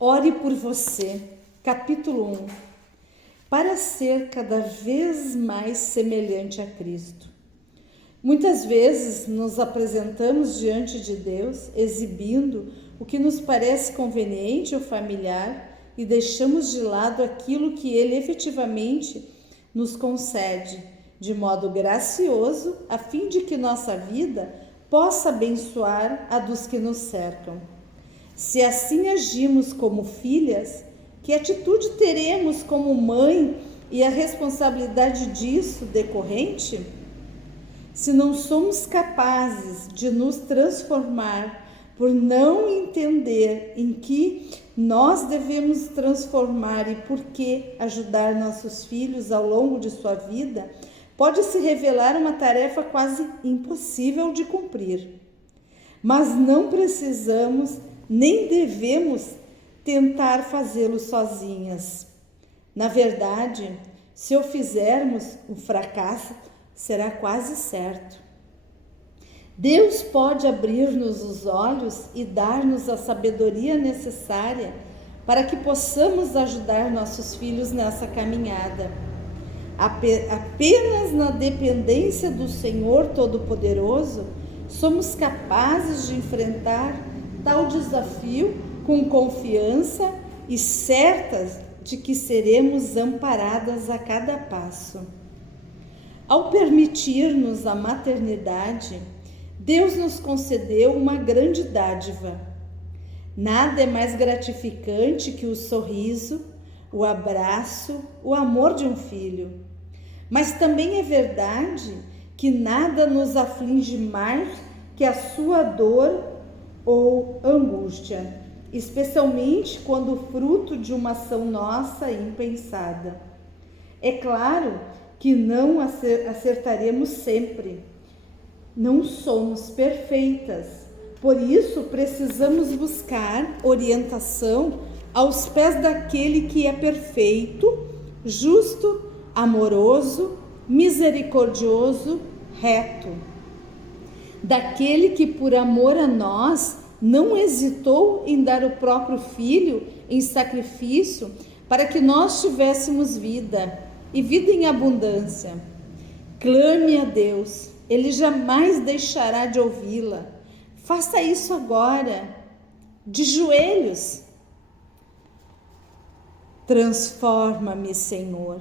Ore por você, capítulo 1, para ser cada vez mais semelhante a Cristo. Muitas vezes nos apresentamos diante de Deus exibindo o que nos parece conveniente ou familiar e deixamos de lado aquilo que Ele efetivamente nos concede, de modo gracioso, a fim de que nossa vida possa abençoar a dos que nos cercam. Se assim agimos como filhas, que atitude teremos como mãe e a responsabilidade disso decorrente? Se não somos capazes de nos transformar por não entender em que nós devemos transformar e por que ajudar nossos filhos ao longo de sua vida, pode se revelar uma tarefa quase impossível de cumprir. Mas não precisamos nem devemos tentar fazê-lo sozinhas. Na verdade, se o fizermos, o fracasso será quase certo. Deus pode abrir-nos os olhos e dar-nos a sabedoria necessária para que possamos ajudar nossos filhos nessa caminhada. Apenas na dependência do Senhor Todo-Poderoso somos capazes de enfrentar tal desafio com confiança e certas de que seremos amparadas a cada passo. Ao permitir-nos a maternidade, Deus nos concedeu uma grande dádiva. Nada é mais gratificante que o sorriso, o abraço, o amor de um filho. Mas também é verdade que nada nos aflige mais que a sua dor ou angústia, especialmente quando fruto de uma ação nossa impensada. É claro que não acertaremos sempre. Não somos perfeitas, por isso precisamos buscar orientação aos pés daquele que é perfeito, justo, amoroso, misericordioso, reto. Daquele que por amor a nós não hesitou em dar o próprio Filho em sacrifício para que nós tivéssemos vida e vida em abundância. Clame a Deus, Ele jamais deixará de ouvi-la. Faça isso agora, de joelhos. Transforma-me, Senhor.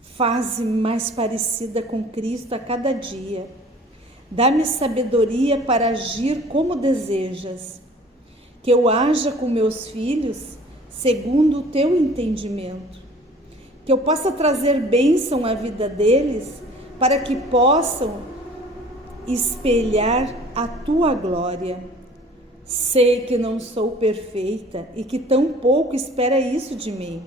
Faze-me mais parecida com Cristo a cada dia. Dá-me sabedoria para agir como desejas, que eu haja com meus filhos segundo o teu entendimento, que eu possa trazer bênção à vida deles para que possam espelhar a tua glória. Sei que não sou perfeita e que tão pouco espera isso de mim,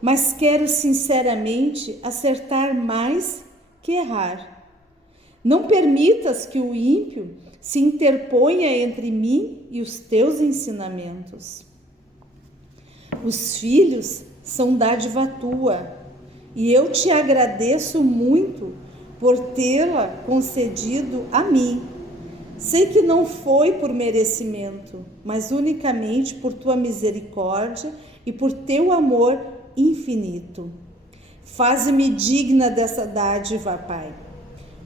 mas quero sinceramente acertar mais que errar. Não permitas que o ímpio se interponha entre mim e os teus ensinamentos. Os filhos são dádiva tua, e eu te agradeço muito por tê-la concedido a mim. Sei que não foi por merecimento, mas unicamente por tua misericórdia e por teu amor infinito. Faze-me digna dessa dádiva, Pai.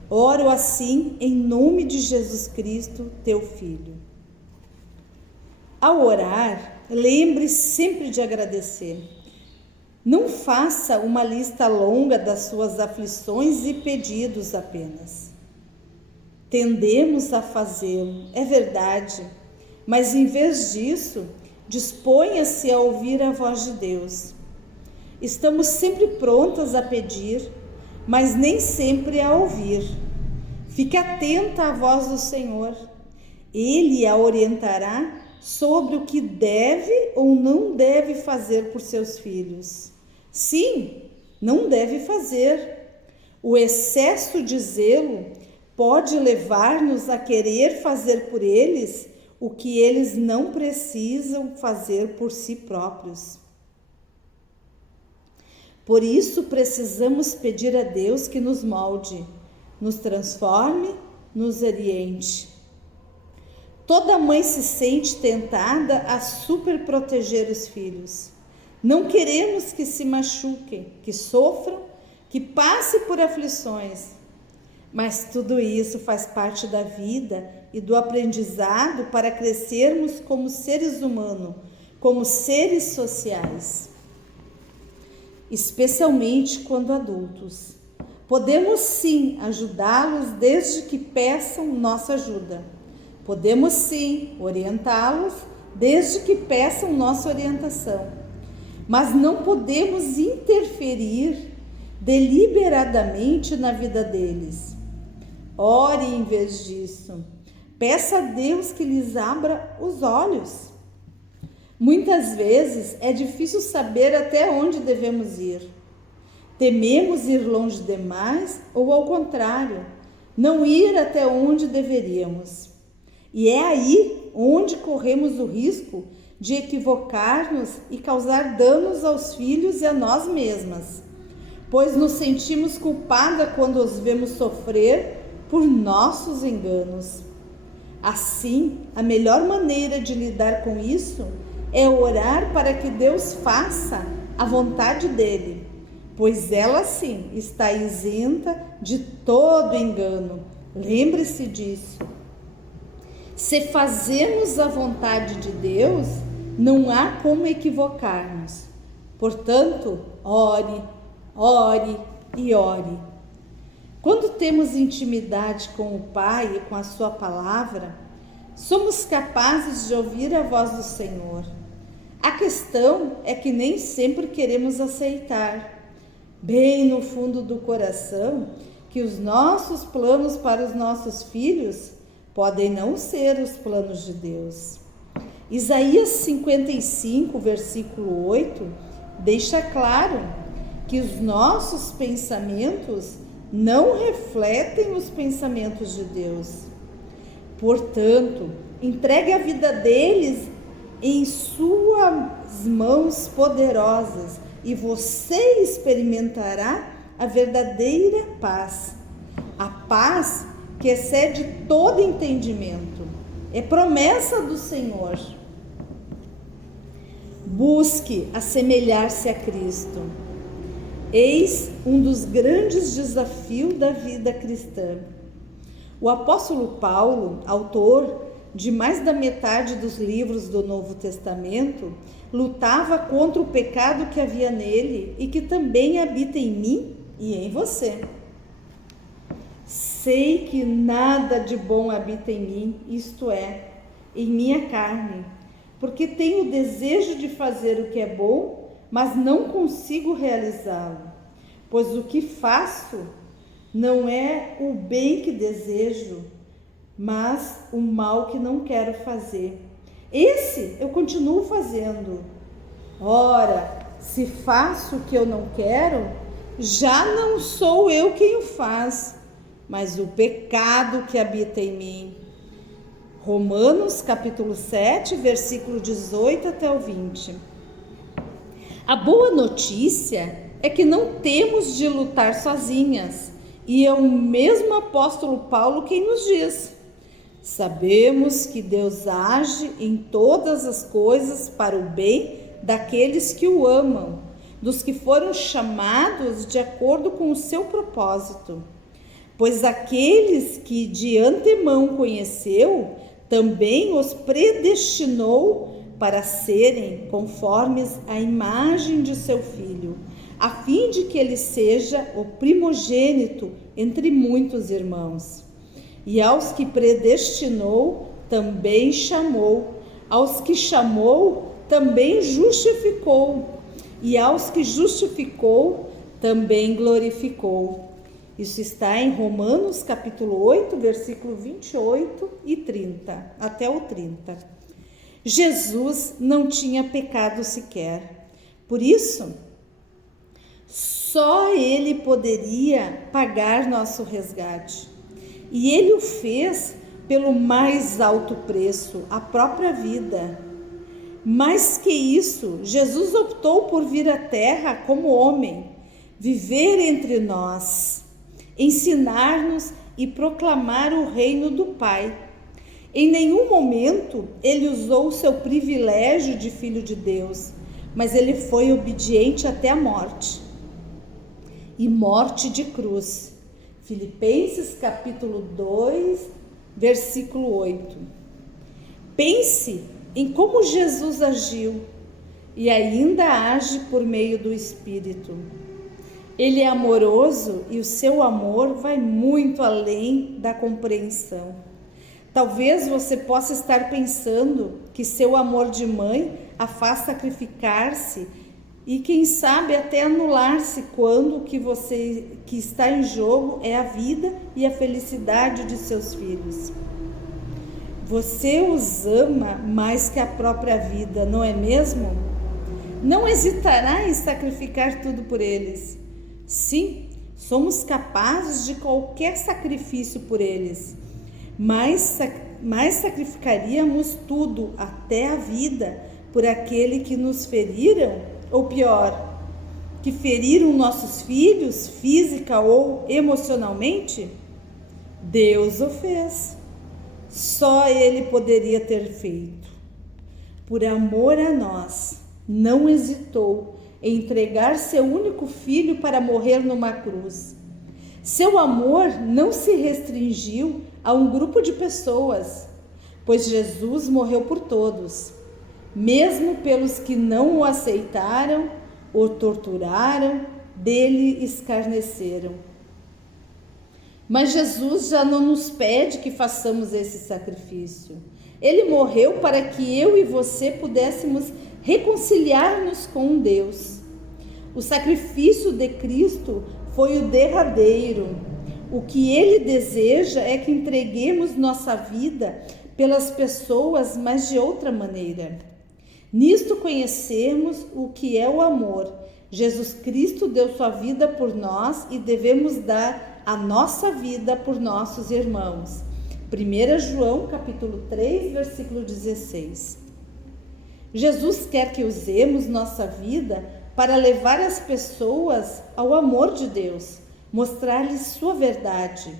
Oro assim em nome de Jesus Cristo, teu Filho. Ao orar, lembre sempre de agradecer. Não faça uma lista longa das suas aflições e pedidos apenas. Tendemos a fazê-lo, é verdade, mas em vez disso, disponha-se a ouvir a voz de Deus. Estamos sempre prontas a pedir, mas nem sempre a ouvir. Fique atenta à voz do Senhor. Ele a orientará sobre o que deve ou não deve fazer por seus filhos. Sim, não deve fazer. O excesso de zelo pode levar-nos a querer fazer por eles o que eles não precisam fazer por si próprios. Por isso precisamos pedir a Deus que nos molde, nos transforme, nos oriente. Toda mãe se sente tentada a superproteger os filhos. Não queremos que se machuquem, que sofram, que passem por aflições. Mas tudo isso faz parte da vida e do aprendizado para crescermos como seres humanos, como seres sociais, especialmente quando adultos. Podemos sim ajudá-los desde que peçam nossa ajuda. Podemos sim orientá-los desde que peçam nossa orientação. Mas não podemos interferir deliberadamente na vida deles. Ore em vez disso. Peça a Deus que lhes abra os olhos. Muitas vezes é difícil saber até onde devemos ir. Tememos ir longe demais ou, ao contrário, não ir até onde deveríamos. E é aí onde corremos o risco de equivocar-nos e causar danos aos filhos e a nós mesmas, pois nos sentimos culpadas quando os vemos sofrer por nossos enganos. Assim, a melhor maneira de lidar com isso é orar para que Deus faça a vontade dele, pois ela sim está isenta de todo engano. Lembre-se disso. Se fazemos a vontade de Deus, não há como equivocar-nos. Portanto, ore, ore e ore. Quando temos intimidade com o Pai e com a sua palavra, somos capazes de ouvir a voz do Senhor. A questão é que nem sempre queremos aceitar, bem no fundo do coração, que os nossos planos para os nossos filhos podem não ser os planos de Deus. Isaías 55, versículo 8, deixa claro que os nossos pensamentos não refletem os pensamentos de Deus. Portanto, entregue a vida deles em suas mãos poderosas e você experimentará a verdadeira paz. A paz que excede todo entendimento. É promessa do Senhor. Busque assemelhar-se a Cristo. Eis um dos grandes desafios da vida cristã. O apóstolo Paulo, autor de mais da metade dos livros do Novo Testamento, lutava contra o pecado que havia nele e que também habita em mim e em você. Sei que nada de bom habita em mim, isto é, em minha carne, porque tenho o desejo de fazer o que é bom, mas não consigo realizá-lo. Pois o que faço não é o bem que desejo, mas o mal que não quero fazer. Esse eu continuo fazendo. Ora, se faço o que eu não quero, já não sou eu quem o faz, mas o pecado que habita em mim. Romanos capítulo 7, versículo 18 até o 20. A boa notícia é que não temos de lutar sozinhas, e é o mesmo apóstolo Paulo quem nos diz: sabemos que Deus age em todas as coisas para o bem daqueles que o amam, dos que foram chamados de acordo com o seu propósito. Pois aqueles que de antemão conheceu, também os predestinou para serem conformes à imagem de seu Filho, a fim de que ele seja o primogênito entre muitos irmãos. E aos que predestinou, também chamou. Aos que chamou, também justificou. E aos que justificou, também glorificou. Isso está em Romanos capítulo 8, versículo 28 e 30, até o 30. Jesus não tinha pecado sequer. Por isso, só Ele poderia pagar nosso resgate. E Ele o fez pelo mais alto preço, a própria vida. Mais que isso, Jesus optou por vir à terra como homem, viver entre nós, ensinar-nos e proclamar o reino do Pai. Em nenhum momento ele usou o seu privilégio de filho de Deus, mas ele foi obediente até a morte, e morte de cruz. Filipenses capítulo 2, versículo 8. Pense em como Jesus agiu e ainda age por meio do Espírito. Ele é amoroso e o seu amor vai muito além da compreensão. Talvez você possa estar pensando que seu amor de mãe a faz sacrificar-se e quem sabe até anular-se quando o que está em jogo é a vida e a felicidade de seus filhos. Você os ama mais que a própria vida, não é mesmo? Não hesitará em sacrificar tudo por eles. Sim, somos capazes de qualquer sacrifício por eles, mas sacrificaríamos tudo, até a vida, por aquele que nos feriram, ou pior, que feriram nossos filhos, física ou emocionalmente? Deus o fez. Só Ele poderia ter feito. Por amor a nós, não hesitou em entregar seu único filho para morrer numa cruz. Seu amor não se restringiu a um grupo de pessoas, pois Jesus morreu por todos, mesmo pelos que não o aceitaram, o torturaram, dele escarneceram. Mas Jesus já não nos pede que façamos esse sacrifício. Ele morreu para que eu e você pudéssemos reconciliar-nos com Deus. O sacrifício de Cristo foi o derradeiro. O que Ele deseja é que entreguemos nossa vida pelas pessoas, mas de outra maneira. Nisto conhecemos o que é o amor. Jesus Cristo deu sua vida por nós e devemos dar a nossa vida por nossos irmãos. 1 João capítulo 3, versículo 16. Jesus quer que usemos nossa vida para levar as pessoas ao amor de Deus, mostrar-lhes sua verdade.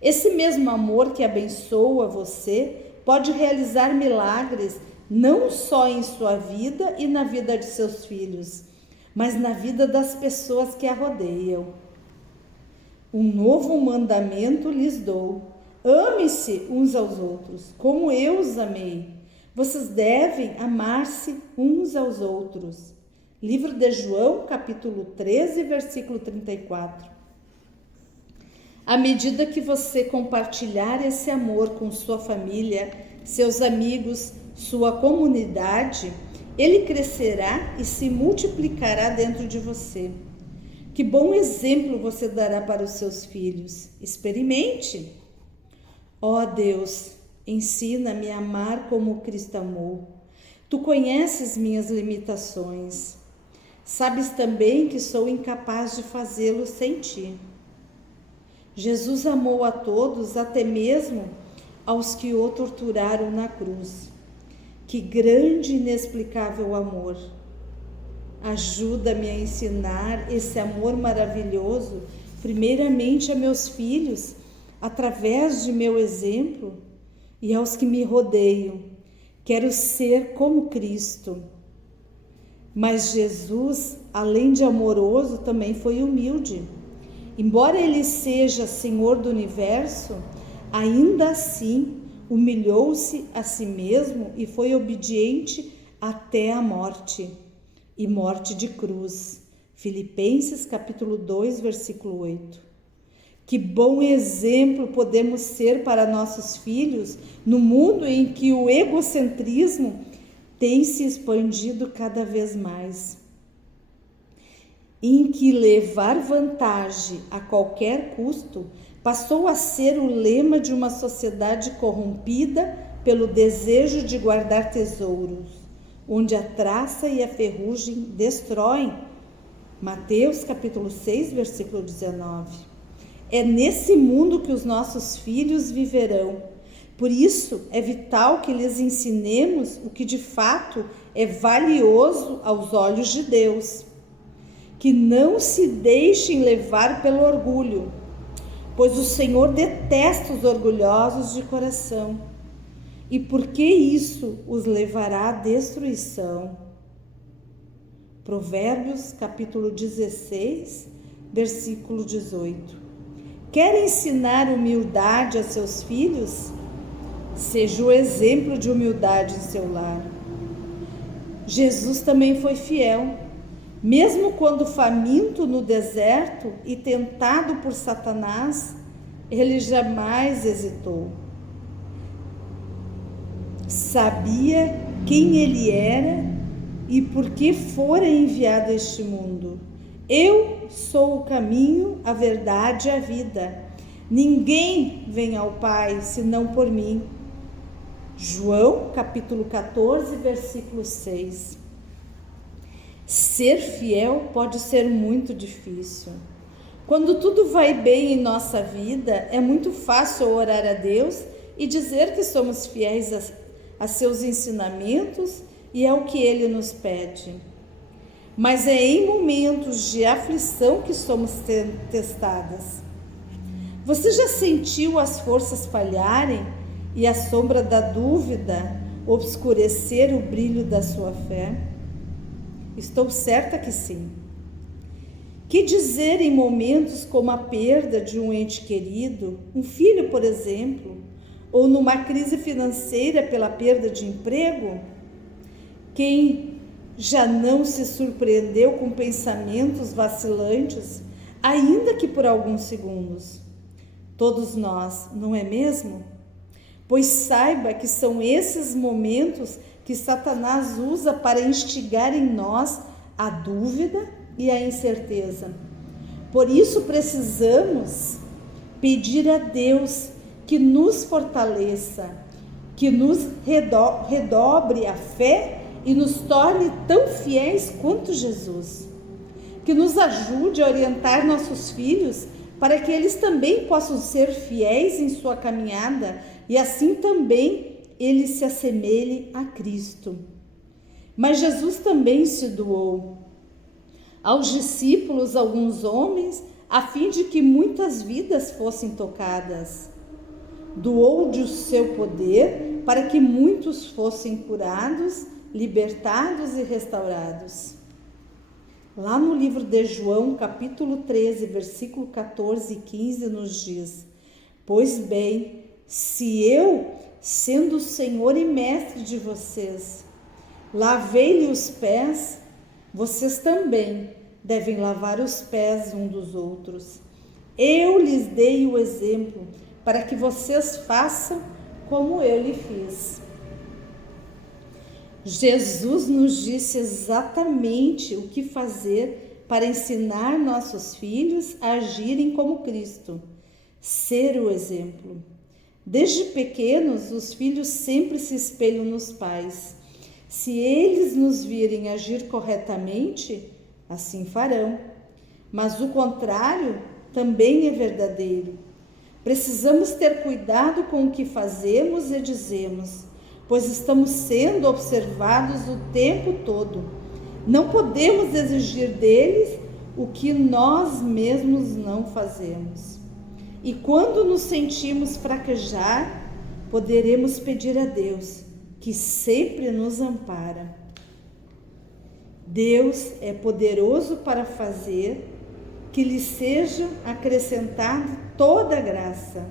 Esse mesmo amor que abençoa você pode realizar milagres não só em sua vida e na vida de seus filhos, mas na vida das pessoas que a rodeiam. Um novo mandamento lhes dou: ame-se uns aos outros, como eu os amei. Vocês devem amar-se uns aos outros. Livro de João, capítulo 13, versículo 34. À medida que você compartilhar esse amor com sua família, seus amigos, sua comunidade, ele crescerá e se multiplicará dentro de você. Que bom exemplo você dará para os seus filhos. Experimente. Ó Deus, ensina-me a amar como Cristo amou. Tu conheces minhas limitações. Sabes também que sou incapaz de fazê-lo sem ti. Jesus amou a todos, até mesmo aos que o torturaram na cruz. Que grande e inexplicável amor! Ajuda-me a ensinar esse amor maravilhoso, primeiramente a meus filhos, através de meu exemplo, e aos que me rodeiam. Quero ser como Cristo. Mas Jesus, além de amoroso, também foi humilde. Embora ele seja Senhor do universo, ainda assim humilhou-se a si mesmo e foi obediente até a morte, e morte de cruz. Filipenses capítulo 2, versículo 8. Que bom exemplo podemos ser para nossos filhos no mundo em que o egocentrismo tem se expandido cada vez mais, em que levar vantagem a qualquer custo passou a ser o lema de uma sociedade corrompida pelo desejo de guardar tesouros, onde a traça e a ferrugem destroem. Mateus capítulo 6, versículo 19. É nesse mundo que os nossos filhos viverão. Por isso, é vital que lhes ensinemos o que de fato é valioso aos olhos de Deus. Que não se deixem levar pelo orgulho, pois o Senhor detesta os orgulhosos de coração. e porque isso os levará à destruição. Provérbios capítulo 16, versículo 18. Quer ensinar humildade a seus filhos? Seja o exemplo de humildade em seu lar. Jesus também foi fiel. Mesmo quando faminto no deserto e tentado por Satanás, ele jamais hesitou. Sabia quem ele era e por que fora enviado a este mundo. Eu sou o caminho, a verdade e a vida. Ninguém vem ao Pai senão por mim. João, capítulo 14, versículo 6. Ser fiel pode ser muito difícil. Quando tudo vai bem em nossa vida, é muito fácil orar a Deus e dizer que somos fiéis a seus ensinamentos e ao que Ele nos pede. Mas é em momentos de aflição que somos testadas. Você já sentiu as forças falharem e a sombra da dúvida obscurecer o brilho da sua fé? Estou certa que sim. Que dizer em momentos como a perda de um ente querido, um filho, por exemplo, ou numa crise financeira pela perda de emprego? Quem já não se surpreendeu com pensamentos vacilantes, ainda que por alguns segundos? Todos nós, não é mesmo? Pois saiba que são esses momentos que Satanás usa para instigar em nós a dúvida e a incerteza. Por isso precisamos pedir a Deus que nos fortaleça, que nos redobre a fé e nos torne tão fiéis quanto Jesus. Que nos ajude a orientar nossos filhos para que eles também possam ser fiéis em sua caminhada e assim também ele se assemelhe a Cristo. Mas Jesus também se doou aos discípulos, alguns homens, a fim de que muitas vidas fossem tocadas. Doou de seu poder para que muitos fossem curados, libertados e restaurados. Lá no livro de João, capítulo 13, versículo 14 e 15, nos diz: Pois bem, se eu, sendo o Senhor e Mestre de vocês, lavei-lhe os pés, vocês também devem lavar os pés um dos outros. Eu lhes dei o exemplo para que vocês façam como eu lhe fiz. Jesus nos disse exatamente o que fazer para ensinar nossos filhos a agirem como Cristo, ser o exemplo. Desde pequenos, os filhos sempre se espelham nos pais. Se eles nos virem agir corretamente, assim farão. Mas o contrário também é verdadeiro. Precisamos ter cuidado com o que fazemos e dizemos, pois estamos sendo observados o tempo todo. Não podemos exigir deles o que nós mesmos não fazemos. E quando nos sentimos fraquejar, poderemos pedir a Deus, que sempre nos ampara. Deus é poderoso para fazer que lhe seja acrescentada toda a graça,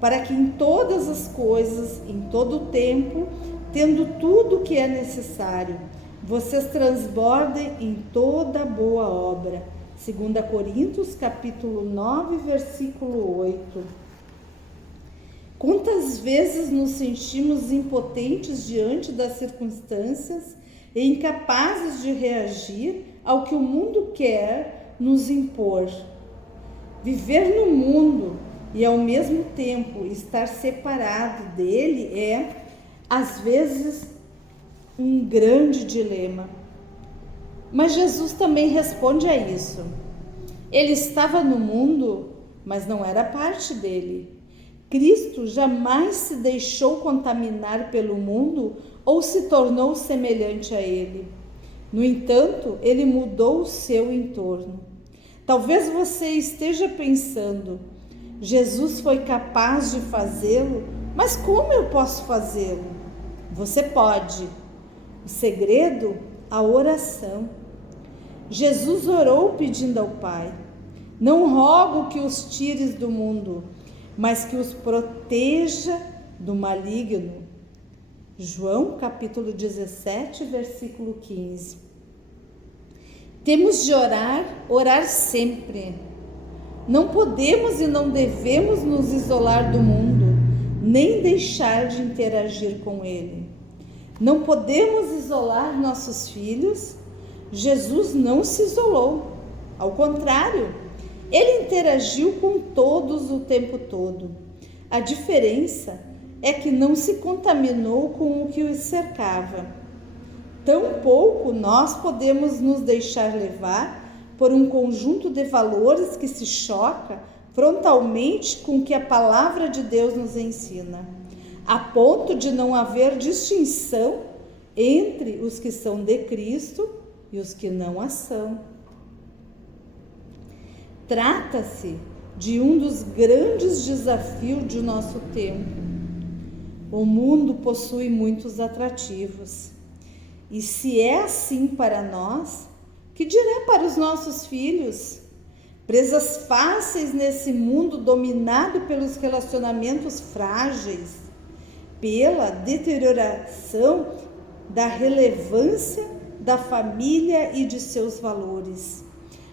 para que em todas as coisas, em todo o tempo, tendo tudo o que é necessário, vocês transbordem em toda boa obra. 2 Coríntios, capítulo 9, versículo 8. Quantas vezes nos sentimos impotentes diante das circunstâncias e incapazes de reagir ao que o mundo quer nos impor? Viver no mundo e ao mesmo tempo estar separado dele é, às vezes, um grande dilema. Mas Jesus também responde a isso. Ele estava no mundo, mas não era parte dele. Cristo jamais se deixou contaminar pelo mundo ou se tornou semelhante a ele. No entanto, ele mudou o seu entorno. Talvez você esteja pensando, Jesus foi capaz de fazê-lo, mas como eu posso fazê-lo? Você pode. O segredo, a oração. Jesus orou pedindo ao Pai: não rogo que os tires do mundo, mas que os proteja do maligno. João capítulo 17, versículo 15. Temos de orar sempre. Não podemos e não devemos nos isolar do mundo, nem deixar de interagir com ele. Não podemos isolar nossos filhos. Jesus não se isolou. Ao contrário, ele interagiu com todos o tempo todo. A diferença é que não se contaminou com o que os cercava. Tampouco nós podemos nos deixar levar por um conjunto de valores que se choca frontalmente com o que a palavra de Deus nos ensina, a ponto de não haver distinção entre os que são de Cristo e os que não a são. Trata-se de um dos grandes desafios de nosso tempo. O mundo possui muitos atrativos. E se é assim para nós, que dirá para os nossos filhos? Presas fáceis nesse mundo dominado pelos relacionamentos frágeis, pela deterioração da relevância da família e de seus valores,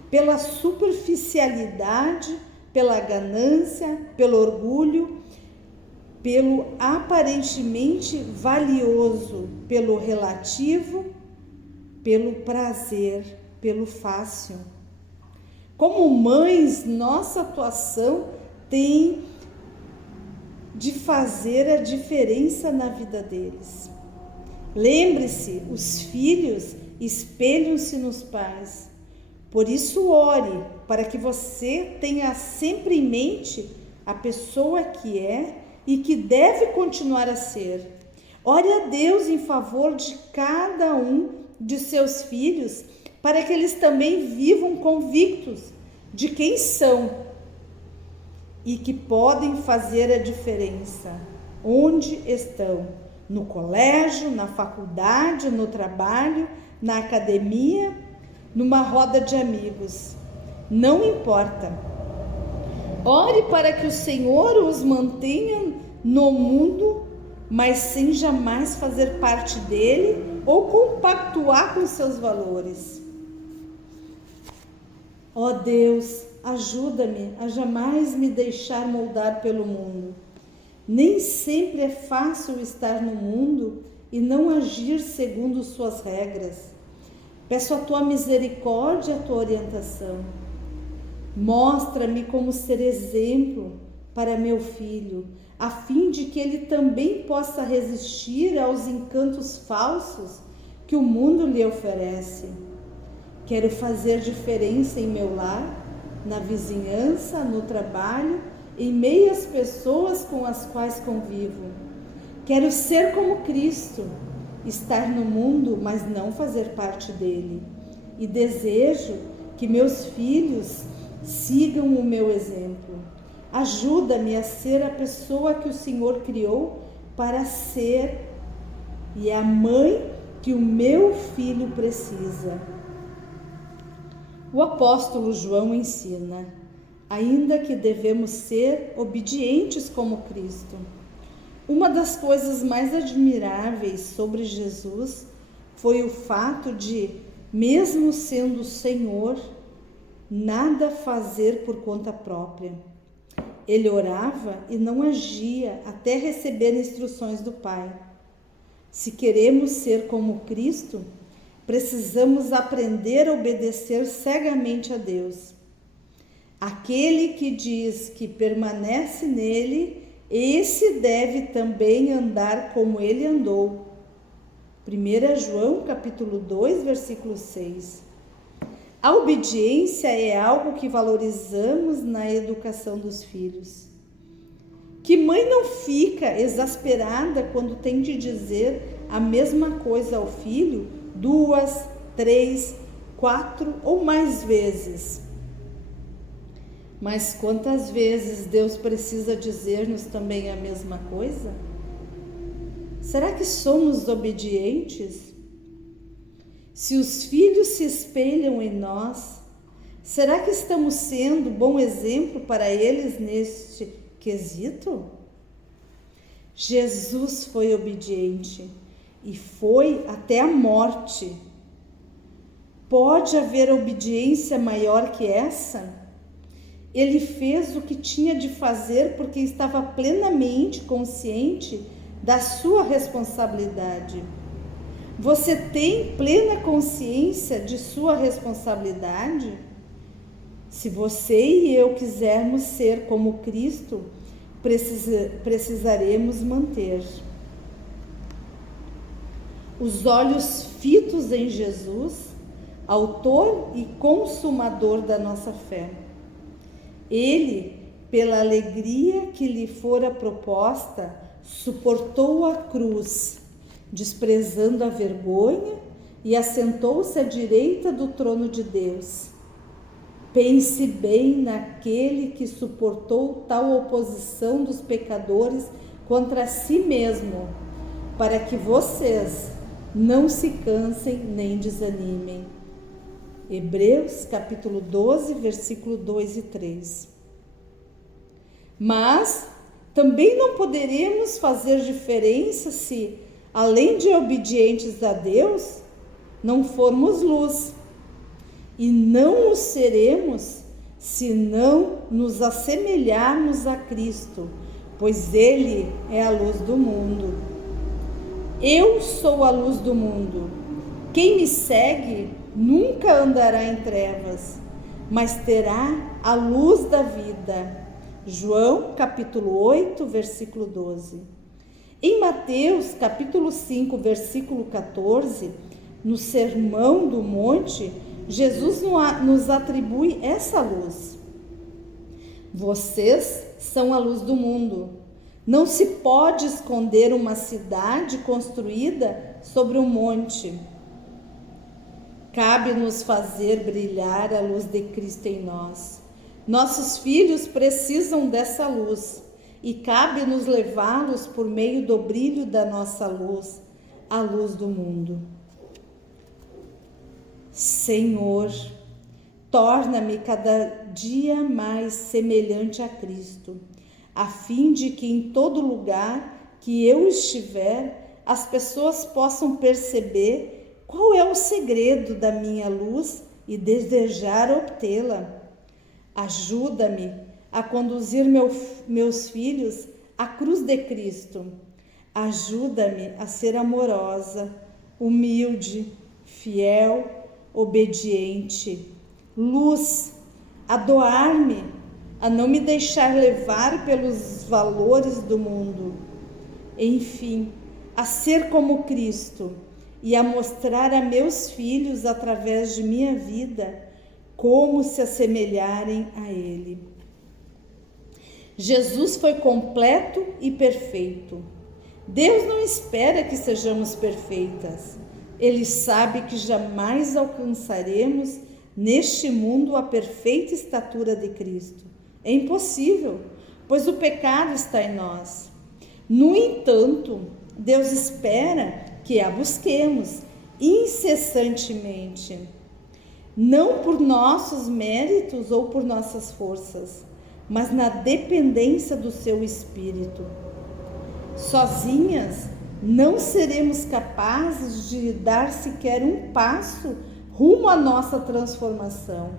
pela superficialidade, pela ganância, pelo orgulho, pelo aparentemente valioso, pelo relativo, pelo prazer, pelo fácil. Como mães, nossa atuação tem de fazer a diferença na vida deles. Lembre-se, os filhos espelham-se nos pais. Por isso, ore para que você tenha sempre em mente a pessoa que é e que deve continuar a ser. Ore a Deus em favor de cada um de seus filhos, para que eles também vivam convictos de quem são e que podem fazer a diferença onde estão, no colégio, na faculdade, no trabalho, na academia, numa roda de amigos. Não importa. Ore para que o Senhor os mantenha no mundo, mas sem jamais fazer parte dele ou compactuar com seus valores. Ó Deus, ajuda-me a jamais me deixar moldar pelo mundo. Nem sempre é fácil estar no mundo e não agir segundo suas regras. Peço a tua misericórdia e a tua orientação. Mostra-me como ser exemplo para meu filho, a fim de que ele também possa resistir aos encantos falsos que o mundo lhe oferece. Quero fazer diferença em meu lar, na vizinhança, no trabalho, em meio às pessoas com as quais convivo. Quero ser como Cristo, estar no mundo, mas não fazer parte dele. E desejo que meus filhos sigam o meu exemplo. Ajuda-me a ser a pessoa que o Senhor criou para ser e a mãe que o meu filho precisa. O apóstolo João ensina, ainda que devemos ser obedientes como Cristo. Uma das coisas mais admiráveis sobre Jesus foi o fato de, mesmo sendo o Senhor, nada fazer por conta própria. Ele orava e não agia até receber instruções do Pai. Se queremos ser como Cristo, precisamos aprender a obedecer cegamente a Deus. Aquele que diz que permanece nele, esse deve também andar como ele andou. 1 João capítulo 2, versículo 6. A obediência é algo que valorizamos na educação dos filhos. Que mãe não fica exasperada quando tem de dizer a mesma coisa ao filho 2, 3, 4 ou mais vezes? Mas quantas vezes Deus precisa dizer-nos também a mesma coisa? Será que somos obedientes? Se os filhos se espelham em nós, será que estamos sendo bom exemplo para eles neste quesito? Jesus foi obediente e foi até a morte. Pode haver obediência maior que essa? Ele fez o que tinha de fazer porque estava plenamente consciente da sua responsabilidade. Você tem plena consciência de sua responsabilidade? Se você e eu quisermos ser como Cristo, precisaremos manter os olhos fitos em Jesus, autor e consumador da nossa fé. Ele, pela alegria que lhe fora proposta, suportou a cruz, desprezando a vergonha, e assentou-se à direita do trono de Deus. Pense bem naquele que suportou tal oposição dos pecadores contra si mesmo, para que vocês não se cansem nem desanimem. Hebreus capítulo 12, versículo 2 e 3. Mas também não poderemos fazer diferença se, além de obedientes a Deus, não formos luz. E não o seremos se não nos assemelharmos a Cristo, pois Ele é a luz do mundo. Eu sou a luz do mundo. Quem me segue nunca andará em trevas, mas terá a luz da vida. João capítulo 8, versículo 12. Em Mateus capítulo 5, versículo 14, no Sermão do Monte, Jesus nos atribui essa luz. Vocês são a luz do mundo. Não se pode esconder uma cidade construída sobre um monte. Cabe-nos fazer brilhar a luz de Cristo em nós. Nossos filhos precisam dessa luz e cabe-nos levá-los por meio do brilho da nossa luz, a luz do mundo. Senhor, torna-me cada dia mais semelhante a Cristo, a fim de que em todo lugar que eu estiver, as pessoas possam perceber qual é o segredo da minha luz e desejar obtê-la. Ajuda-me a conduzir meus filhos à cruz de Cristo. Ajuda-me a ser amorosa, humilde, fiel, obediente, luz, a doar-me, a não me deixar levar pelos valores do mundo. Enfim, a ser como Cristo e a mostrar a meus filhos através de minha vida como se assemelharem a Ele. Jesus foi completo e perfeito. Deus não espera que sejamos perfeitas. Ele sabe que jamais alcançaremos neste mundo a perfeita estatura de Cristo. É impossível, pois o pecado está em nós. No entanto, Deus espera que a busquemos incessantemente, não por nossos méritos ou por nossas forças, mas na dependência do seu Espírito. Sozinhas, não seremos capazes de dar sequer um passo rumo à nossa transformação.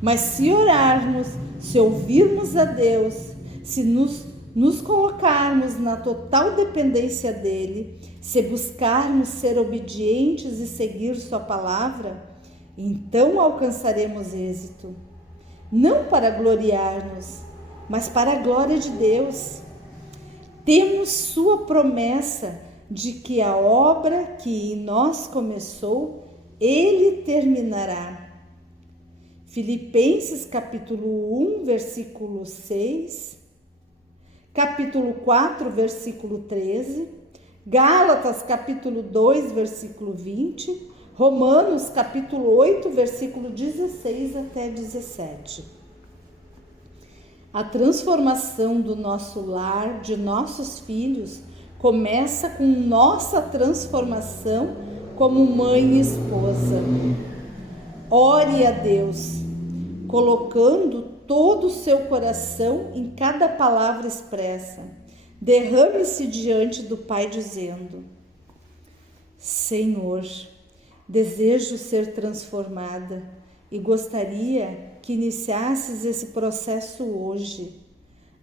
Mas se orarmos, se ouvirmos a Deus, se nos colocarmos na total dependência dEle, se buscarmos ser obedientes e seguir sua palavra, então alcançaremos êxito. Não para gloriar-nos, mas para a glória de Deus. Temos sua promessa de que a obra que em nós começou, Ele terminará. Filipenses capítulo 1, versículo 6, capítulo 4, versículo 13, Gálatas capítulo 2, versículo 20, Romanos capítulo 8, versículo 16 até 17. A transformação do nosso lar, de nossos filhos, começa com nossa transformação como mãe e esposa. Ore a Deus, colocando todo o seu coração em cada palavra expressa. Derrame-se diante do Pai dizendo: Senhor, desejo ser transformada e gostaria que iniciasses esse processo hoje.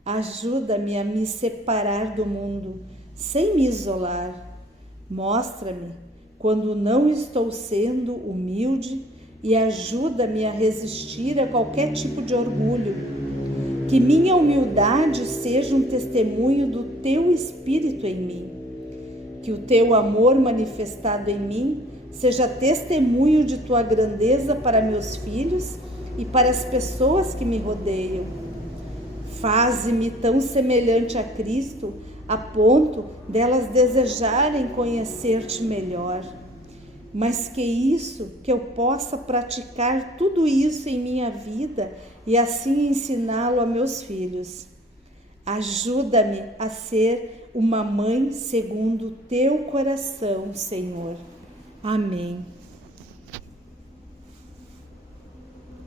Ajuda-me a me separar do mundo, sem me isolar. Mostra-me quando não estou sendo humilde e ajuda-me a resistir a qualquer tipo de orgulho. Que minha humildade seja um testemunho do Teu Espírito em mim. Que o Teu amor manifestado em mim seja testemunho de Tua grandeza para meus filhos e para as pessoas que me rodeiam. Faze-me tão semelhante a Cristo a ponto delas desejarem conhecer-te melhor. Mas que eu possa praticar tudo isso em minha vida e assim ensiná-lo a meus filhos. Ajuda-me a ser uma mãe segundo o Teu coração, Senhor. Amém.